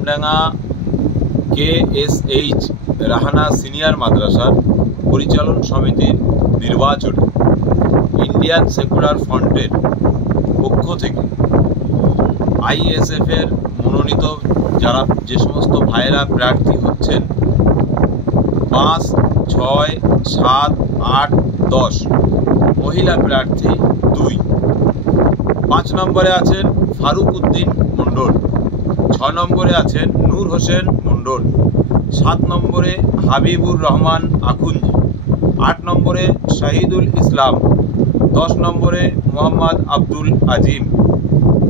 Amdanga KSH Rahana senior মাদ্রাসার পরিচালন সমিতির নির্বাচনে ইন্ডিয়ান সেকুলার ফ্রন্টের পক্ষ থেকে ISF এর মনোনীত যে সমস্ত ভাইয়েরা প্রার্থী হচ্ছেন 5, 6, 7, 8, 10 মহিলা প্রার্থী 2। 5 নম্বরে আছেন ফারুক উদ্দিন মণ্ডল, 6 নম্বরে আছেন নূর হোসেন মণ্ডল, 7 নম্বরে হাবিবুর রহমান আখুঞ্জি, 8 নম্বরে শাহিদুল ইসলাম, 10 নম্বরে মোহাম্মদ আব্দুল আজিম,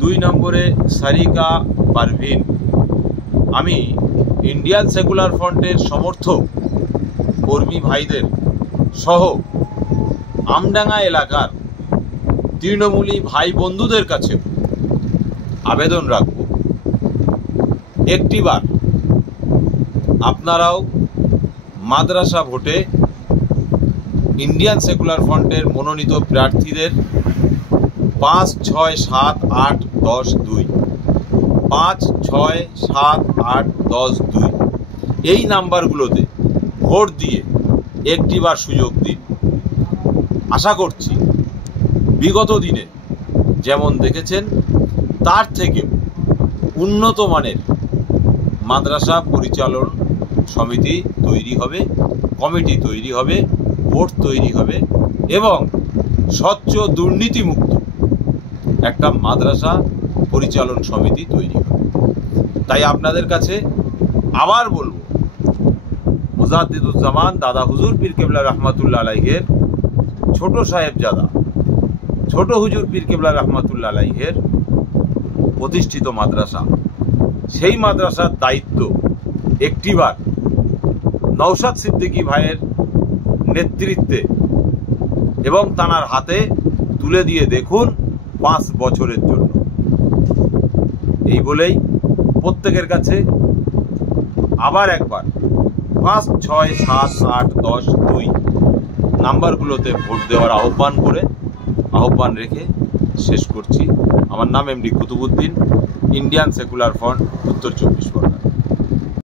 2 নম্বরে সারিকা পারভিন। আমি ইন্ডিয়ান সেকুলার ফ্রন্টের সমর্থক কর্মী ভাইদের সহ আমডাঙ্গা এলাকার তৃণমূলী ভাই বন্ধুদের কাছে আবেদন রাখব, একটিবার আপনারাও মাদ্রাসা ভোটে ইন্ডিয়ান সেকুলার ফ্রন্টের মনোনীত প্রার্থীদের 5, 6, 7, 8, 10, 2 5, 6, 7, 8, 10, 2 এই নাম্বারগুলোতে ভোট দিয়ে একটিবার সুযোগ দিন। আশা করছি বিগত দিনে যেমন দেখেছেন তার থেকেও উন্নত মানের মাদ্রাসা পরিচালন সমিতি তৈরি হবে, কমিটি তৈরি হবে, বোর্ড তৈরি হবে এবং স্বচ্ছ দুর্নীতিমুক্ত একটা মাদ্রাসা পরিচালন সমিতি তৈরি হবে। তাই আপনাদের কাছে আবার বলবো, মুজাদ্দিদুজ্জামান দাদা হুজুর পীর কেবলা রহমাতুল্লাহ আলাইহের ছোট সাহেবজাদা ছোট হুজুর পীর কেবলা রহমাতুল্লাহ আলাইহের প্রতিষ্ঠিত মাদ্রাসা, সেই মাদ্রাসার দায়িত্ব একটিবার নওশাদ সিদ্দিকী ভাইয়ের নেতৃত্বে এবং তাঁর হাতে তুলে দিয়ে দেখুন 5 বছরের জন্য। এই বলেই প্রত্যেকের কাছে আবার একবার 5, 6, 7, 8, 10, 2 নাম্বারগুলোতে ভোট দেওয়ার আহ্বান রেখে শেষ করছি। আমার নাম MD Qutbuddin, Indian secular front, উত্তর 24 পরগনা।